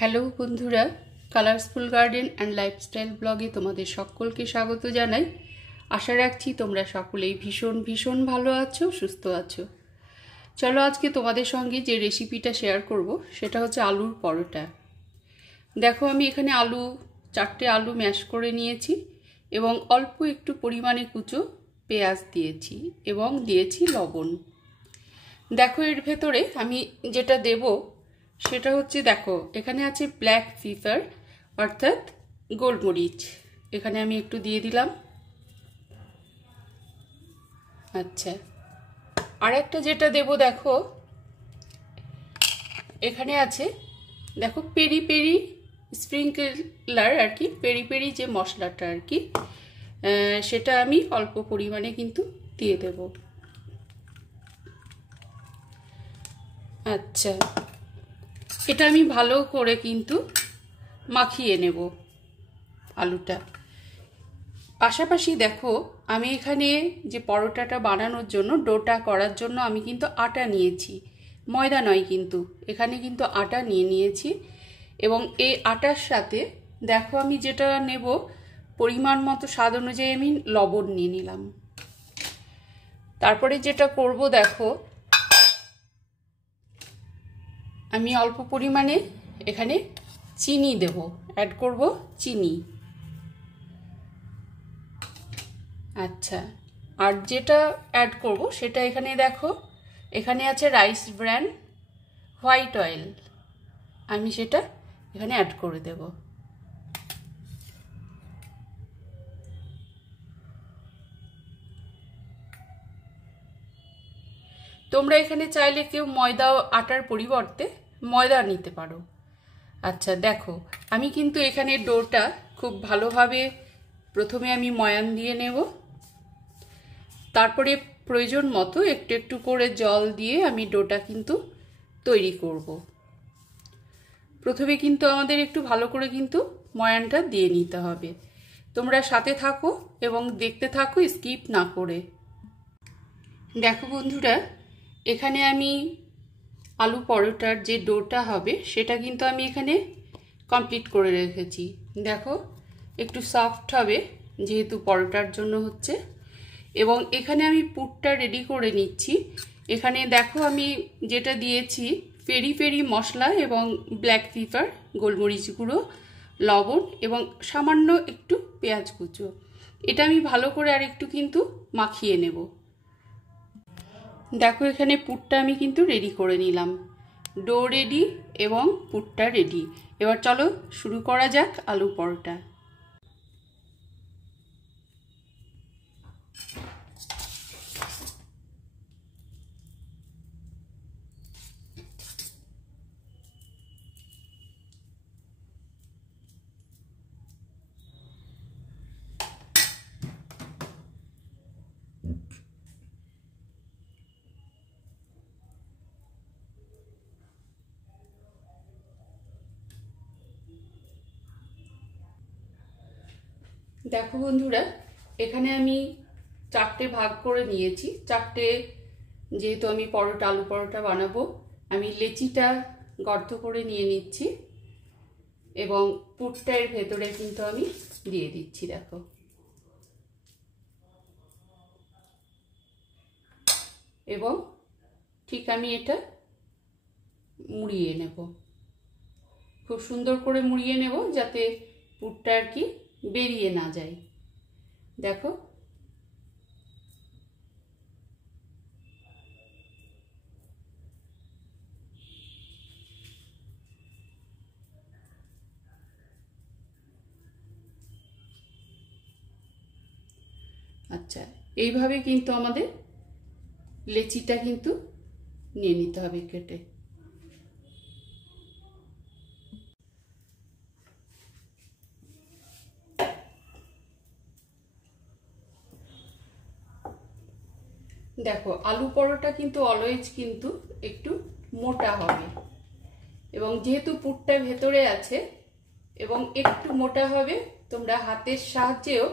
Hello বন্ধুরা, colourful garden and lifestyle ব্লগে তোমাদের সকলকে স্বাগত জানাই। আশা রাখছি তোমরা সকলেই ভীষণ ভালো আছো, সুস্থ আছো। চলো আজকে তোমাদের সঙ্গে যে রেসিপিটা শেয়ার করব সেটা হচ্ছে আলুর পরোটা। দেখো আমি এখানে চারটে আলু ম্যাশ করে নিয়েছি এবং অল্প একটু পরিমাণে কুচো পেঁয়াজ দিয়েছি এবং দিয়েছি লবণ। দেখো এর ভেতরে আমি যেটা দেব সেটা হচ্ছে, দেখো এখানে আছে ব্ল্যাক পেপার অর্থাৎ গোলমরিচ, এখানে আমি একটু দিয়ে দিলাম। আচ্ছা, আর একটা যেটা দেব, দেখো এখানে আছে, দেখো পেরি পেরি স্প্রিংকলার আর কি, পেরি পেরি যে মশলাটা আর কি, সেটা আমি অল্প পরিমাণে কিন্তু দিয়ে দেব। আচ্ছা, এটা আমি ভালো করে কিন্তু মাখিয়ে নেব আলুটা। পাশাপাশি দেখো আমি এখানে যে পরোটাটা বানানোর জন্য, ডোটা করার জন্য আমি কিন্তু আটা নিয়েছি, ময়দা নয় কিন্তু, এখানে কিন্তু আটা নিয়েছি। এবং এই আটার সাথে দেখো আমি যেটা নেব, পরিমাণ মতো স্বাদ অনুযায়ী আমি লবণ নিয়ে নিলাম। তারপরে যেটা করব, দেখো আমি অল্প পরিমাণে এখানে চিনি দেব, অ্যাড করব চিনি। আচ্ছা, আর যেটা অ্যাড করব সেটা এখানে দেখো, এখানে আছে রাইস ব্র্যান হোয়াইট অয়েল, আমি সেটা এখানে অ্যাড করে দেব। তোমরা এখানে চাইলে কেউ ময়দা আটার পরিবর্তে ময়দা নিতে পারো। আচ্ছা দেখো, আমি কিন্তু এখানে ডোটা খুব ভালোভাবে প্রথমে আমি ময়ান দিয়ে নেব, তারপরে প্রয়োজন মতো একটু একটু করে জল দিয়ে আমি ডোটা কিন্তু তৈরি করব। প্রথমে কিন্তু আমাদের একটু ভালো করে কিন্তু ময়ানটা দিয়ে নিতে হবে। তোমরা সাথে থাকো এবং দেখতে থাকো, স্কিপ না করে। দেখো বন্ধুরা, এখানে আমি আলু পরোটার যে ডোটা হবে সেটা কিন্তু আমি এখানে কমপ্লিট করে রেখেছি। দেখো একটু সফট হবে যেহেতু পরোটার জন্য হচ্ছে। এবং এখানে আমি পুরটা রেডি করে নিচ্ছি। এখানে দেখো আমি যেটা দিয়েছি, পেরি পেরি মশলা এবং ব্ল্যাক পেপার, গোলমরিচ গুঁড়ো, লবণ এবং সামান্য একটু পেঁয়াজ কুচো। এটা আমি ভালো করে আর একটু কিন্তু মাখিয়ে নেব। দেখো এখানে পুরটা আমি কিন্তু রেডি করে নিলাম, ডো রেডি এবং পুরটা রেডি। এবার চলো শুরু করা যাক আলু পরোটা। দেখো বন্ধুরা, এখানে আমি চারটে ভাগ করে নিয়েছি। চারটে, যেহেতু আমি আলু পরোটা বানাবো, আমি লেচিটা গর্ত করে নিয়ে নিচ্ছি এবং পুরটা এর ভেতরে কিন্তু আমি দিয়ে দিচ্ছি। দেখো এবং ঠিক আমি এটা মুড়িয়ে নেব, খুব সুন্দর করে মুড়িয়ে নেব যাতে পুরটা আর কি বেরিয়ে না যায়। দেখো আচ্ছা, এইভাবে কিন্তু আমাদের লেচিটা কিন্তু নিয়ে নিতে হবে কেটে। দেখো আলু পরোটা কিন্তু অলওয়েজ কিন্তু একটু মোটা হবে, এবং যেহেতু পুরটা ভেতরে আছে এবং একটু মোটা হবে, তোমরা হাতের সাহায্যেও,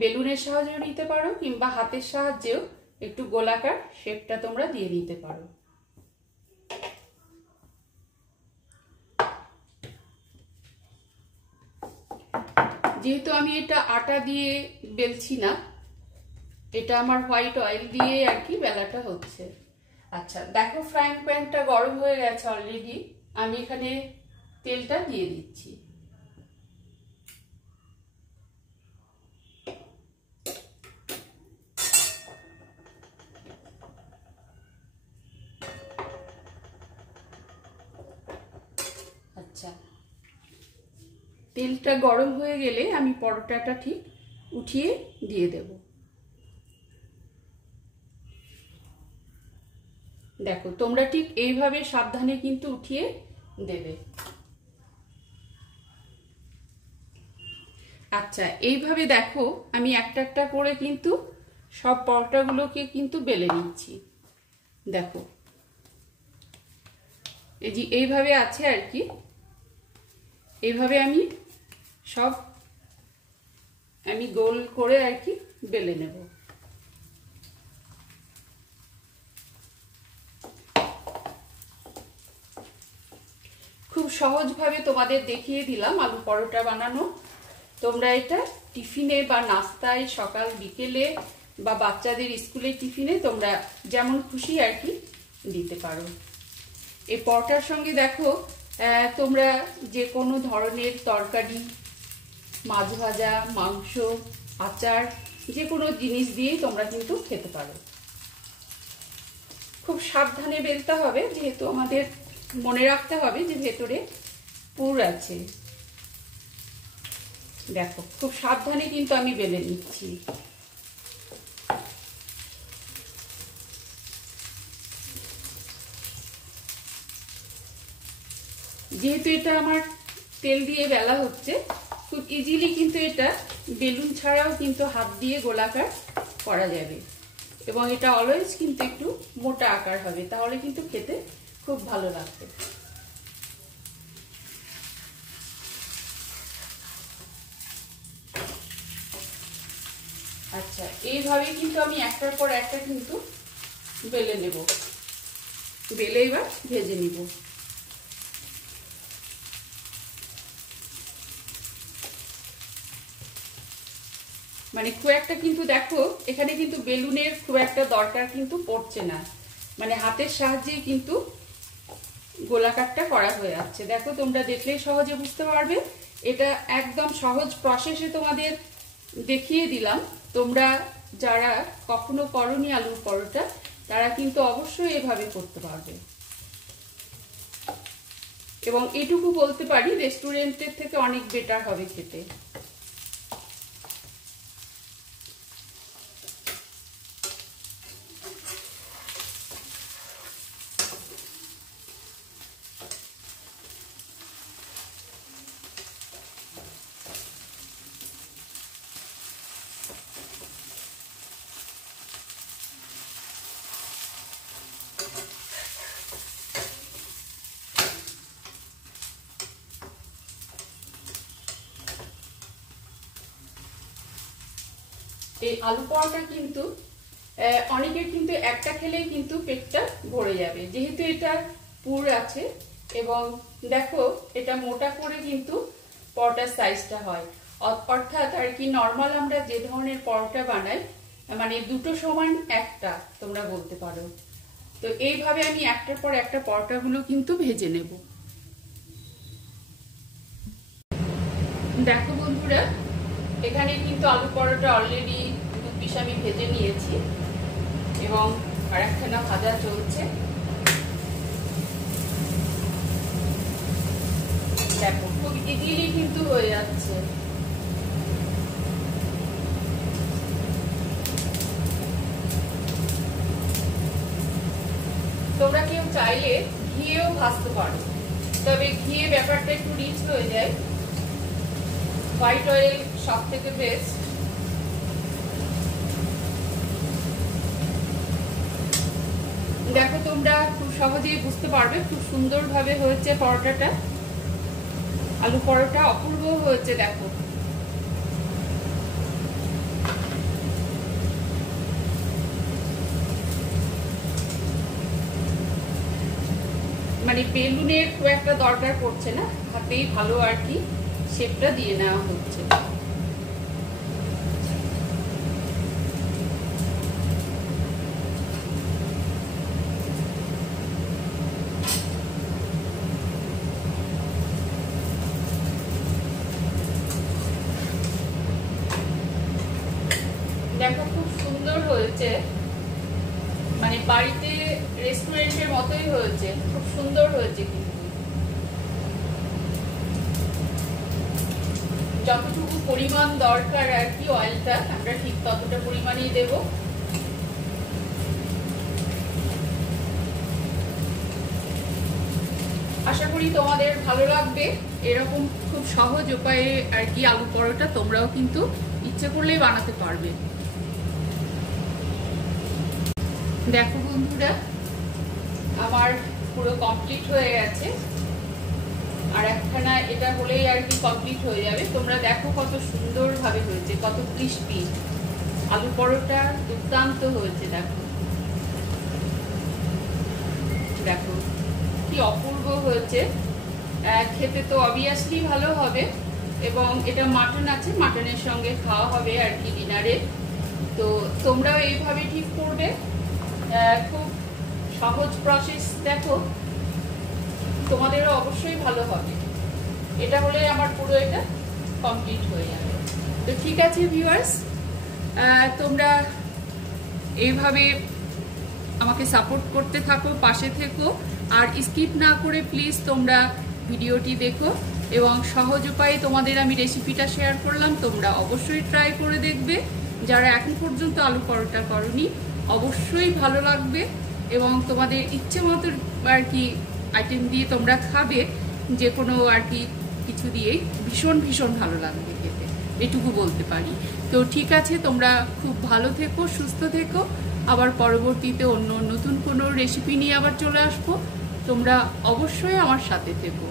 বেলুনের সাহায্যেও নিতে পারো কিংবা হাতের সাহায্যেও একটু গোলাকার শেপটা তোমরা দিয়ে নিতে পারো। যেহেতু আমি এটা আটা দিয়ে বেলছি না, এটা আমার হোয়াইট অয়েল দিয়ে আর কি বেলাটা হচ্ছে। আচ্ছা দেখো, ফ্রাইং প্যানটা গরম হয়ে গেছে অলরেডি। আমি এখানে তেলটা দিয়ে দিচ্ছি। আচ্ছা, তেলটা গরম হয়ে গেলে আমি পরোটাটা ঠিক উঠিয়ে দিয়ে দেব। দেখো তোমরা ঠিক এইভাবে সাবধানে কিন্তু উঠিয়ে দেবে। আচ্ছা, এইভাবে দেখো আমি একটা একটা করে কিন্তু সব পরোটাগুলোকে কিন্তু বেলে নিচ্ছি। দেখো এই যে এইভাবে আছে আর কি, এইভাবে আমি সব গোল করে আর কি বেলে নেব। খুব সহজভাবে তোমাদের দেখিয়ে দিলাম আলু পরোটা বানানো। তোমরা এটা টিফিনে বা নাস্তায়, সকাল বিকেলে বা বাচ্চাদের স্কুলের টিফিনে তোমরা যেমন খুশি আর কি দিতে পারো। এই পরোটার সঙ্গে দেখো তোমরা যে কোনো ধরনের তরকারি, মাছ ভাজা, মাংস, আচার, যে কোনো জিনিস দিয়েই তোমরা কিন্তু খেতে পারো। খুব সাবধানে বেলতে হবে, যেহেতু আমাদের মনে রাখতে হবে যে ভেতরে পুর আছে। দেখো খুব সাবধানে কিন্তু আমি বেলে নিচ্ছি। যেহেতু এটা আমার তেল দিয়ে বেলা হচ্ছে, খুব ইজিলি কিন্তু এটা বেলুন ছাড়াও কিন্তু হাত দিয়ে গোলাকার করা যাবে। এবং এটা অলওয়েজ কিন্তু একটু মোটা আকার হবে, তাহলে কিন্তু খেতে খুব ভালো লাগবে। আচ্ছা, এইভাবে কিন্তু আমি একটার পর একটা কিন্তু বেলে নেব, বেলে এবার ভেজে নিব। মানে খুব একটা কিন্তু দেখো এখানে কিন্তু বেলুনের খুব একটা দরকার কিন্তু পড়ছে না, মানে হাতের সাহায্যেই কিন্তু গোলাকারটা করা হয়ে যাচ্ছে। দেখো তোমরা দেখলেই সহজে বুঝতে পারবে। এটা একদম সহজ প্রসেসে তোমাদের দেখিয়ে দিলাম। তোমরা যারা কখনো করনি আলুর পরোটা, তারা কিন্তু অবশ্যই এভাবে করতে পারবে। এবং এটুকু বলতে পারি, রেস্টুরেন্টের থেকে অনেক বেটার হবে খেতে। এই আলু পরোটা কিন্তু অনেকের কিন্তু একটা খেলেই কিন্তু পেটটা ভরে যাবে, যেহেতু এটা পুর আছে। এবং দেখো এটা মোটা করে কিন্তু পরোটার সাইজটা হয়, অর্থাৎ আর কি নর্মাল আমরা যে ধরনের পরোটা বানাই, মানে দুটো সমান একটা তোমরা বলতে পারো। তো এইভাবে আমি একটার পর একটা পরোটাগুলো কিন্তু ভেজে নেব। দেখো বন্ধুরা, এখানে কিন্তু আলু পরোটা অলরেডি 2 পিস আমি ভেজে নিয়েছি এবং আরেকখানা ভাজা চলছে। দেখো খুব ইজিলি কিন্তু হয়ে যাচ্ছে। তোমরা কেউ চাইলে ঘিয়েও ভাজতে পারো, তবে ঘিয়ে ব্যাপারটা একটু রিচ হয়ে যায়। হোয়াইট অয়েল সব থেকে বেস্ট। দেখো তোমরা খুব সহজেই বুঝতে পারবে, খুব সুন্দরভাবে হয়েছে পরোটাটা। আলু পরোটা অপূর্ব হয়েছে। দেখো মানে বেলুনের খুব একটা দরকার পড়ছে না, হাতেই ভালো আর কি শেপটা দিয়ে নেওয়া হচ্ছে। হয়েছে, মানে বাড়িতে রেস্টুরেন্টের মতোই হয়েছে, খুব সুন্দর হয়েছে। কিন্তু যতটুকু পরিমাণ দরকার আর কি অয়েলটা, আমরা ঠিক ততটা পরিমাণেই দেব। আশা করি তোমাদের ভালো লাগবে। এরকম খুব সহজ উপায়ে আর কি আলু পরোটা তোমরাও কিন্তু ইচ্ছে করলেই বানাতে পারবে। দেখো বন্ধুরা, আমার পুরো কমপ্লিট হয়ে গেছে, আর একখানা এটা হলেই আর কি কমপ্লিট হয়ে যাবে। তোমরা দেখো কত সুন্দরভাবে হয়েছে, কত ক্রিস্পি আলু পরোটা, দুর্দান্ত হয়েছে। দেখো দেখো কি অপূর্ব হয়েছে, খেতে তো অবভিয়াসলি ভালো হবে। এবং এটা মাটন আছে, মাটনের সঙ্গে খাওয়া হবে আর কি ডিনারে। তো তোমরাও এইভাবে ঠিক করবে, খুব সহজ প্রসেস। দেখো তোমাদেরও অবশ্যই ভালো হবে। এটা হলে আমার পুরো এটা কমপ্লিট হয়ে যাবে। তো ঠিক আছে ভিউয়ার্স, তোমরা এইভাবে আমাকে সাপোর্ট করতে থাকো, পাশে থেকো, আর স্কিপ না করে প্লিজ তোমরা ভিডিওটি দেখো। এবং সহজ উপায়ে তোমাদের আমি রেসিপিটা শেয়ার করলাম, তোমরা অবশ্যই ট্রাই করে দেখবে। যারা এখন পর্যন্ত আলু পরোটা করনি, অবশ্যই ভালো লাগবে এবং তোমাদের ইচ্ছে মতো আর কি আইটেম দিয়ে তোমরা খাবে, যে কোনো আর কি কিছু দিয়েই ভীষণ ভীষণ ভালো লাগবে খেতে, এটুকু বলতে পারি। তো ঠিক আছে, তোমরা খুব ভালো থেকো, সুস্থ থেকো। আবার পরবর্তীতে অন্য নতুন কোনো রেসিপি নিয়ে আবার চলে আসবো। তোমরা অবশ্যই আমার সাথে থেকো।